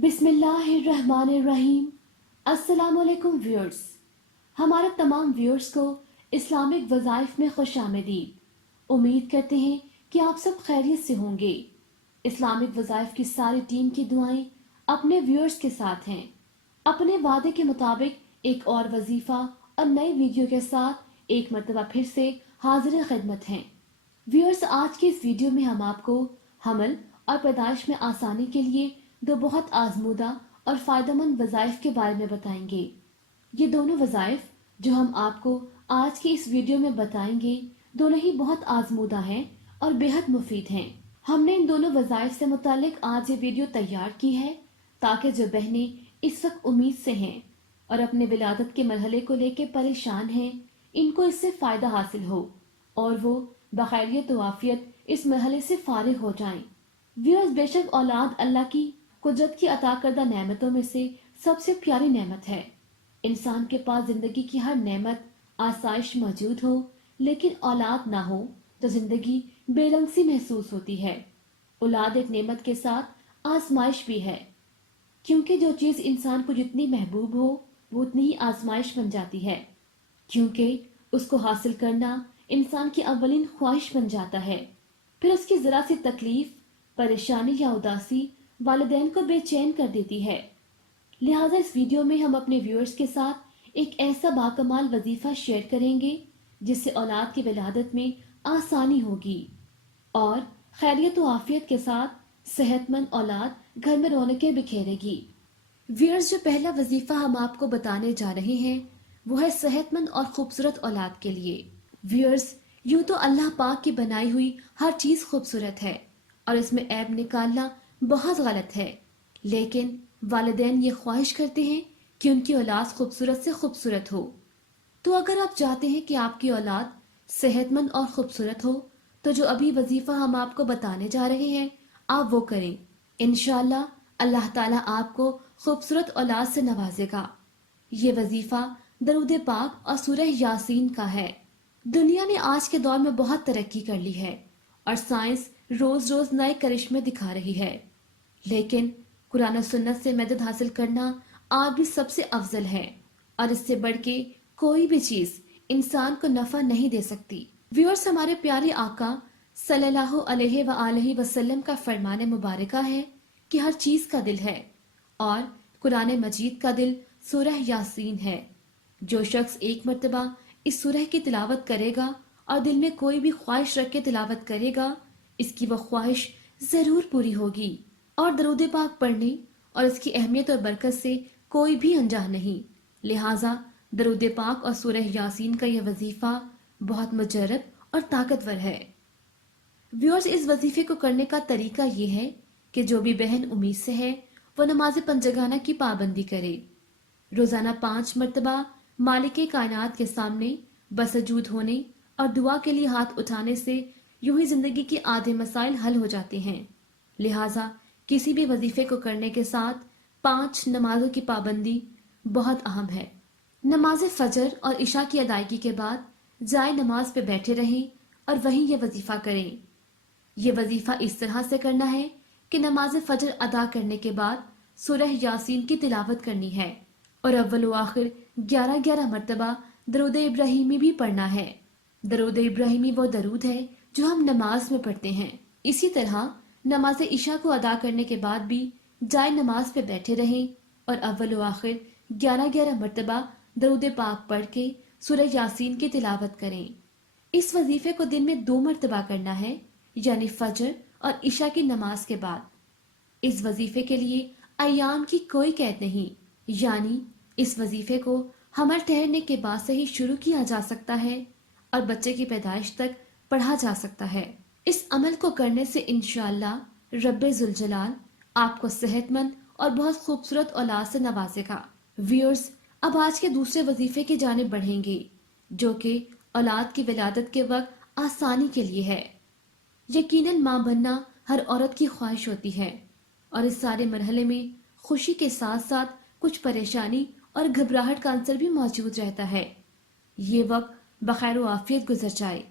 बिस्मिल्लाहिर्रहमानिर्रहीम। अस्सलामुअलैकुम व्यूअर्स। हमारे तमाम व्यूअर्स को इस्लामिक वज़ाइफ में खुशामदीद। उम्मीद करते हैं कि आप सब खैरियत से होंगे। इस्लामिक वज़ाइफ की सारी टीम की दुआएं अपने व्यूअर्स के साथ हैं। अपने वादे के मुताबिक एक और वजीफा और नई वीडियो के साथ एक मरतबा फिर से हाजिर खिदमत हैं। व्यूअर्स, आज के इस वीडियो में हम आपको हमल और पैदाइश में आसानी के लिए दो बहुत आजमूदा और फायदेमंद वज़ाइफ के बारे में बताएंगे। ये दोनों वज़ाइफ जो हम आपको आज की इस वीडियो में बताएंगे दोनों ही बहुत आजमूदा हैं और बेहद मुफीद हैं। हमने इन दोनों वज़ाइफ से मुतालिक आज ये वीडियो तैयार की है ताकि जो बहनें इस वक्त उम्मीद से हैं और अपने विलादत के मरहले को लेकर परेशान हैं, इनको इससे फ़ायदा हासिल हो और वो बखैरियत व आफियत इस मरहले से फारिग हो जाएं। व्यूअर्स, बेशक औलाद अल्लाह की कुदरत की अता करदा नेमतों में से सबसे प्यारी नेमत है। इंसान के पास जिंदगी की हर नेमत आसाइश मौजूद हो, लेकिन औलाद ना हो तो जिंदगी बेरंग सी महसूस होती है। औलाद एक नेमत के साथ आजमाइश भी है, क्योंकि जो चीज इंसान को जितनी महबूब हो वो उतनी ही आजमाइश बन जाती है, क्योंकि उसको हासिल करना इंसान की अव्वलीन ख्वाहिश बन जाता है। फिर उसकी जरा सी तकलीफ, परेशानी या उदासी वालिदैन को बेचैन कर देती है। लिहाजा इस वीडियो में हम अपने व्यूअर्स के साथ एक ऐसा बाकमाल वजीफा शेयर करेंगे जिससे औलाद की विलादत में आसानी होगी और खैरियत व आफियत के साथ सेहतमंद औलाद घर में रौनकें बिखेरेगी। व्यूअर्स, जो पहला वजीफा हम आपको बताने जा रहे हैं वो है सेहतमंद और खूबसूरत औलाद के लिए। व्यूअर्स, यूं तो अल्लाह पाक की बनाई हुई हर चीज खूबसूरत है और इसमें ऐब निकालना बहुत गलत है, लेकिन वालिदैन ये ख्वाहिश करते हैं कि उनकी औलाद खूबसूरत से खूबसूरत हो। तो अगर आप चाहते हैं कि आपकी औलाद सेहतमंद और खूबसूरत हो तो जो अभी वजीफा हम आपको बताने जा रहे हैं आप वो करें। इंशाअल्लाह अल्लाह ताला आपको खूबसूरत औलाद से नवाजेगा। ये वजीफा दरूद पाक और सूरह यासीन का है। दुनिया ने आज के दौर में बहुत तरक्की कर ली है और साइंस रोज रोज नए करिश्मे दिखा रही है, लेकिन कुरान और सुन्नत से मदद हासिल करना आज भी सबसे अफजल है और इससे बढ़ के कोई भी चीज इंसान को नफा नहीं दे सकती। व्यूअर्स, हमारे प्यारे आका सल्लल्लाहु अलैहि वसल्लम का फरमान मुबारका है कि हर चीज का दिल है और कुरान मजीद का दिल सूरह यासीन है। जो शख्स एक मर्तबा इस सूरह की तिलावत करेगा और दिल में कोई भी ख्वाहिश रख के तिलावत करेगा, इसकी वह ख्वाहिश जरूर पूरी होगी। और दरूद पाक पढ़ने और इसकी अहमियत और बरकत से कोई भी अनजान नहीं। लिहाजा दरूद पाक और सूरह यासीन का यह वजीफा बहुत मुजर्रब और ताकतवर है। व्यूअर्स, इस वजीफे को करने का तरीका ये है कि जो भी बहन उम्मीद से है वो नमाज पंजगाना की पाबंदी करे। रोजाना 5 मरतबा मालिक कायनात के सामने बसजूद होने और दुआ के लिए हाथ उठाने से यूं ही जिंदगी के आधे मसाइल हल हो जाते हैं। लिहाजा किसी भी वजीफे को करने के साथ 5 नमाजों की पाबंदी बहुत अहम है। नमाज फजर और इशा की अदायगी के बाद जाए नमाज पे बैठे रहें और वहीं ये वजीफा करें। ये वजीफा इस तरह से करना है कि नमाज फजर अदा करने के बाद सूरह यासीन की तिलावत करनी है और अव्वल व आखिर 11-11 मरतबा दरूद इब्राहिमी भी पढ़ना है। दरूद इब्राहिमी वो दरूद है जो हम नमाज में पढ़ते हैं। इसी तरह नमाज इशा को अदा करने के बाद भी जाए नमाज पे बैठे रहें और अव्वल व आखिर 11-11 मरतबा दरूद पाक पढ़ के सूरह यासीन की तिलावत करें। इस वजीफे को दिन में 2 मरतबा करना है, यानी फजर और इशा की नमाज के बाद। इस वजीफे के लिए अयाम की कोई कैद नहीं, यानी इस वजीफे को हमल ठहरने के बाद से ही शुरू किया जा सकता है और बच्चे की पैदाइश तक पढ़ा जा सकता है। इस अमल को करने से इंशाअल्लाह रब्बे जुल जलाल आपको सेहतमंद और बहुत खूबसूरत औलाद से नवाजेगा। व्यूअर्स, अब आज के दूसरे वजीफे की जानिब बढ़ेंगे जो कि औलाद की विलादत के वक्त आसानी के लिए है। यकीनन माँ बनना हर औरत की ख्वाहिश होती है और इस सारे मरहले में खुशी के साथ साथ कुछ परेशानी और घबराहट का अंसर भी मौजूद रहता है। ये वक्त बखैर व आफियत गुजर जाए।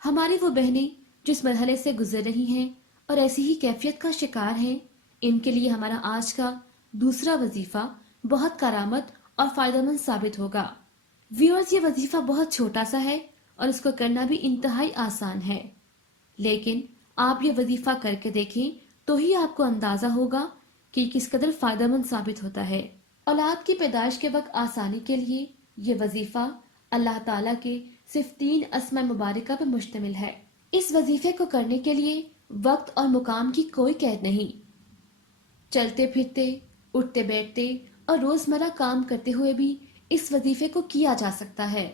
हमारी वो बहनें जिस मरहले से गुजर रही हैं और ऐसी ही कैफियत का शिकार हैं, इनके लिए हमारा आज का दूसरा वजीफा बहुत करामत और फायदेमंद साबित होगा। व्यूअर्स, ये वजीफा बहुत छोटा सा है और इसको करना भी इंतहाई आसान है, लेकिन आप ये वजीफा करके देखें तो ही आपको अंदाजा होगा कि किस कदर फायदेमंद साबित होता है। औलाद की पैदाइश के वक्त आसानी के लिए ये वजीफा अल्लाह ताला के सिर्फ 3 अस्मा मुबारका पर मुश्तमिल है। इस वजीफे को करने के लिए वक्त और मुकाम की कोई कैद नहीं। चलते फिरते, उठते बैठते और रोजमर्रा काम करते हुए भी इस वजीफे को किया जा सकता है।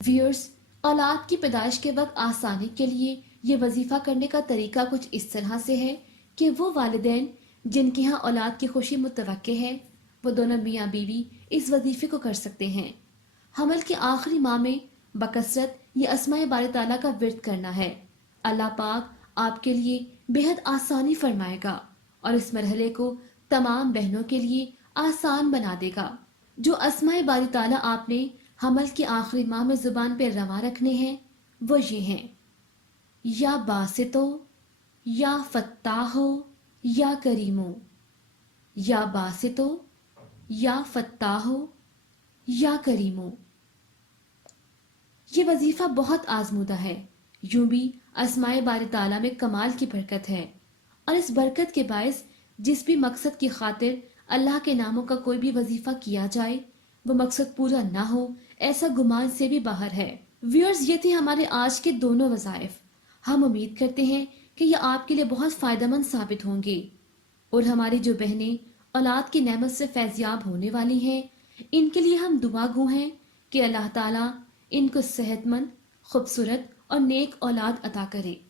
व्यूअर्स, औलाद की पैदाइश के वक्त आसानी के लिए ये वजीफा करने का तरीका कुछ इस तरह से है कि वो वालिदैन जिनके यहाँ औलाद की खुशी मुतवक्के है, वो दोनों मियाँ बीवी इस वजीफे को कर सकते हैं। हमल के आखिरी माह में बकसरत ये अस्माए बारी ताला का विर्द करना है। अल्लाह पाक आपके लिए बेहद आसानी फरमाएगा और इस मरहले को तमाम बहनों के लिए आसान बना देगा। जो अस्माए बारी ताला आपने हमल के आखिरी माह में जुबान पे रवा रखने हैं वो ये हैं: या बासितो, या फत्ताहो, या करीमो। या बासितो, या फत्ताहो, या करीमो। ये वजीफा बहुत आजमूदा है। यूं भी अस्माए बारी ताला में कमाल की बरकत है और इस बरकत के बायस जिस भी मकसद की खातिर अल्लाह के नामों का कोई भी वजीफा किया जाए वो मकसद पूरा ना हो, ऐसा गुमान से भी बाहर है। व्यूअर्स, ये थे हमारे आज के दोनों वज़ाइफ। हम उम्मीद करते हैं कि ये आपके लिए बहुत फायदेमंद साबित होंगे और हमारी जो बहनें औलाद की नेमत से फैज़याब होने वाली हैं, इनके लिए हम दुआ गो हैं कि अल्लाह ताला इनको सेहतमंद, खूबसूरत और नेक औलाद अता करे।